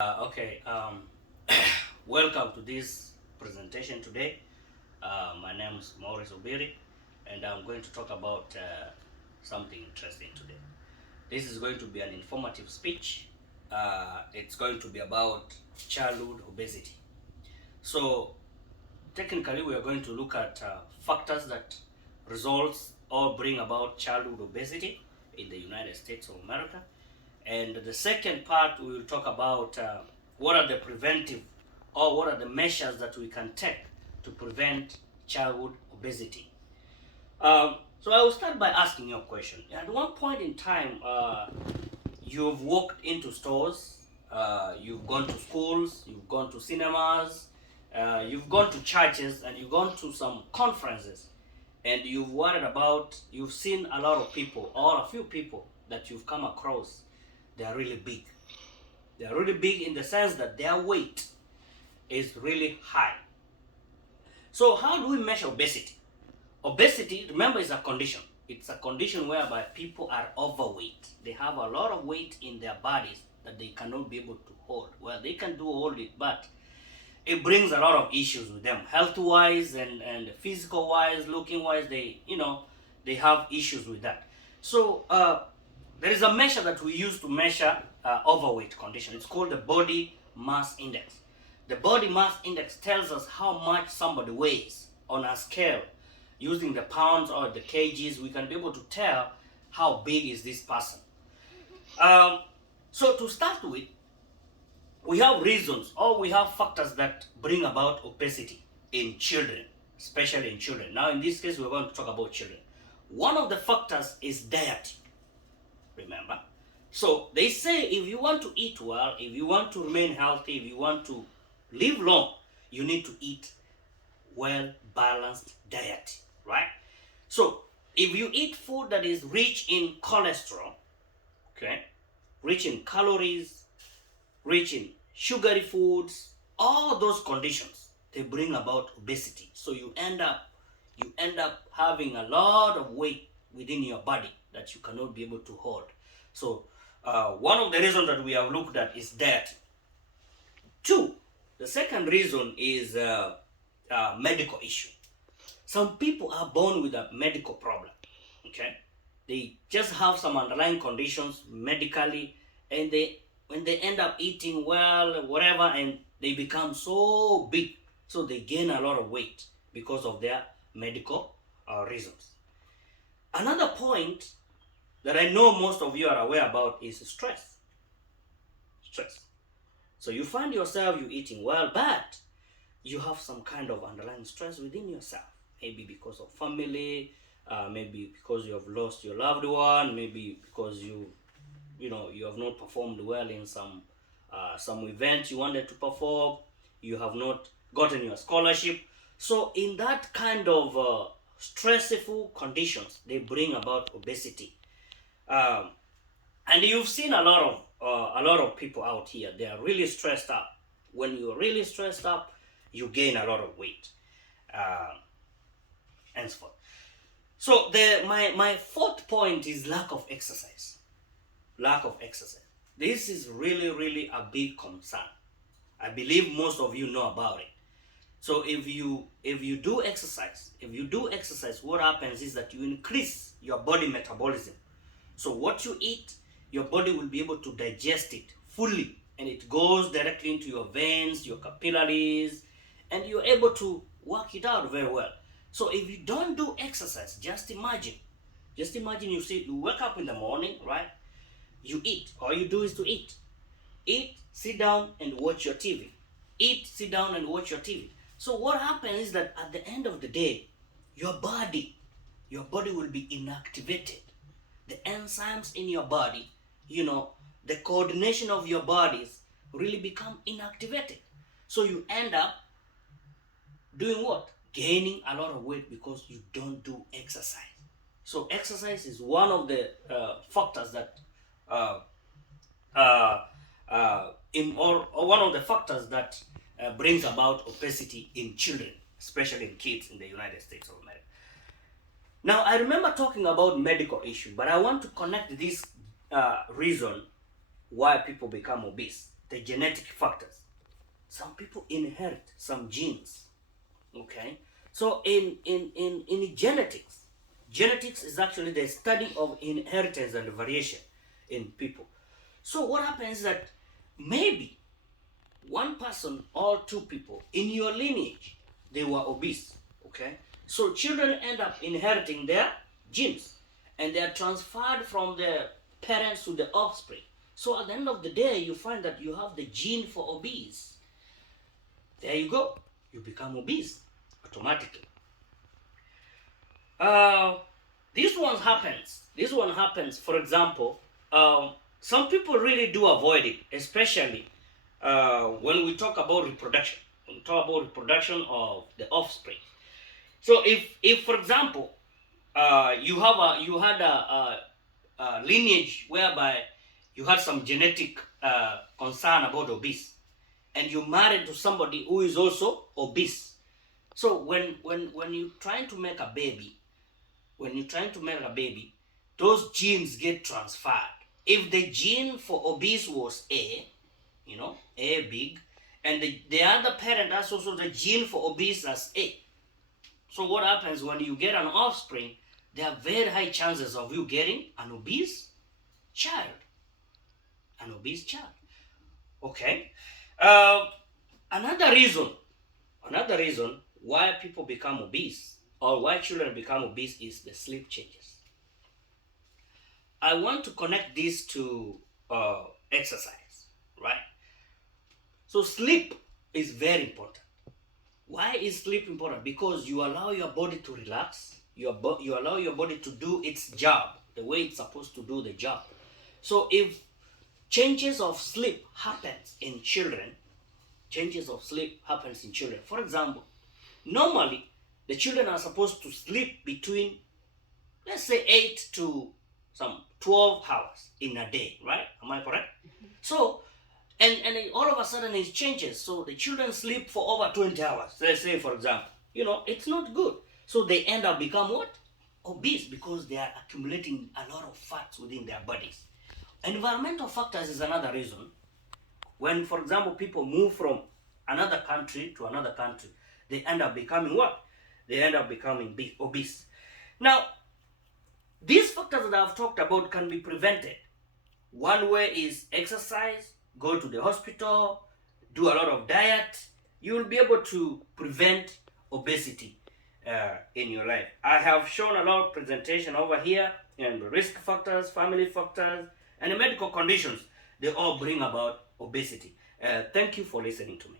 Okay, welcome to this presentation today. My name is Maurice Obiri, and I'm going to talk about something interesting today. This is going to be an informative speech. It's going to be about childhood obesity. So, technically, we are going to look at factors that results or bring about childhood obesity in the United States of America. And the second part, we will talk about what are the preventive or what are the measures that we can take to prevent childhood obesity. So I will start by asking you a question. At one point in time, you've walked into stores, you've gone to schools, you've gone to cinemas, you've gone to churches, and you've gone to some conferences, and you've seen a lot of people or a few people that you've come across. They are really big. They are really big in the sense that their weight is really high. So how do we measure obesity? Obesity, remember, is a condition. It's a condition whereby people are overweight. They have a lot of weight in their bodies that they cannot be able to hold. Well, they can do hold it, but it brings a lot of issues with them, health-wise and physical-wise, looking-wise. They have issues with that. So there is a measure that we use to measure overweight condition. It's called the body mass index. The body mass index tells us how much somebody weighs on a scale. Using the pounds or the kgs, we can be able to tell how big is this person. So to start with, we have reasons or we have factors that bring about obesity in children, especially in children. Now, in this case, we're going to talk about children. One of the factors is diet. Remember? So they say if you want to eat well, if you want to remain healthy, if you want to live long, you need to eat well balanced diet, right? So if you eat food that is rich in cholesterol, okay, rich in calories, rich in sugary foods, all those conditions, they bring about obesity. So you end up having a lot of weight within your body that you cannot be able to hold. So one of the reasons that we have looked at is that. Two, the second reason is medical issue. Some people are born with a medical problem, okay? They just have some underlying conditions medically, and when they end up eating well, whatever, and they become so big, so they gain a lot of weight because of their medical reasons. Another point that I know most of you are aware about is stress. Stress. So you find yourself you eating well, but you have some kind of underlying stress within yourself. Maybe because of family, maybe because you have lost your loved one, maybe because you have not performed well in some event you wanted to perform, you have not gotten your scholarship. So in that kind of stressful conditions, they bring about obesity. And you've seen a lot of people out here. They are really stressed up. When you're really stressed up, you gain a lot of weight, and so forth. So my fourth point is lack of exercise. Lack of exercise. This is really a big concern. I believe most of you know about it. So if you do exercise, what happens is that you increase your body metabolism. So what you eat, your body will be able to digest it fully, and it goes directly into your veins, your capillaries, and you're able to work it out very well. So if you don't do exercise, just imagine you wake up in the morning, right? You eat. All you do is to eat. Eat, sit down and watch your TV. Eat, sit down and watch your TV. So what happens is that at the end of the day, your body will be inactivated. The enzymes in your body, the coordination of your bodies really become inactivated. So you end up doing what? Gaining a lot of weight because you don't do exercise. So exercise is one of the factors that one of the factors that brings about obesity in children, especially in kids in the United States of America. Now, I remember talking about medical issue, but I want to connect this reason why people become obese the genetic factors. Some people inherit some genes. Okay, so in genetics is actually the study of inheritance and variation in people. So what happens is that maybe one person or two people in your lineage, they were obese. Okay, so children end up inheriting their genes, and they are transferred from the parents to the offspring. So at the end of the day, you find that you have the gene for obese. There you go, you become obese automatically. uh, this one happens, for example. Some people really do avoid it, especially when we talk about reproduction, of the offspring. So if for example, you had a lineage whereby you had some genetic concern about obese, and you married to somebody who is also obese. So when you're trying to make a baby, those genes get transferred. If the gene for obese was A, A big, and the other parent has also the gene for obese as A. So what happens when you get an offspring? There are very high chances of you getting an obese child. Okay. Uh, another reason why people become obese, or why children become obese, is the sleep changes. I want to connect this to exercise, right? So sleep is very important. Why is sleep important? Because you allow your body to relax. You allow your body to do its job the way it's supposed to do the job. So if changes of sleep happens in children, for example, normally the children are supposed to sleep between, let's say, 8 to some 12 hours in a day, right? Am I correct? So, and then all of a sudden it changes. So the children sleep for over 20 hours, let's say, for example. It's not good. So they end up become what? Obese, because they are accumulating a lot of fats within their bodies. Environmental factors is another reason. When, for example, people move from another country to another country, they end up becoming what? They end up becoming obese. Now, these factors that I've talked about can be prevented. One way is exercise, go to the hospital, do a lot of diet. You will be able to prevent obesity in your life. I have shown a lot of presentation over here, and risk factors, family factors, and the medical conditions, they all bring about obesity. Thank you for listening to me.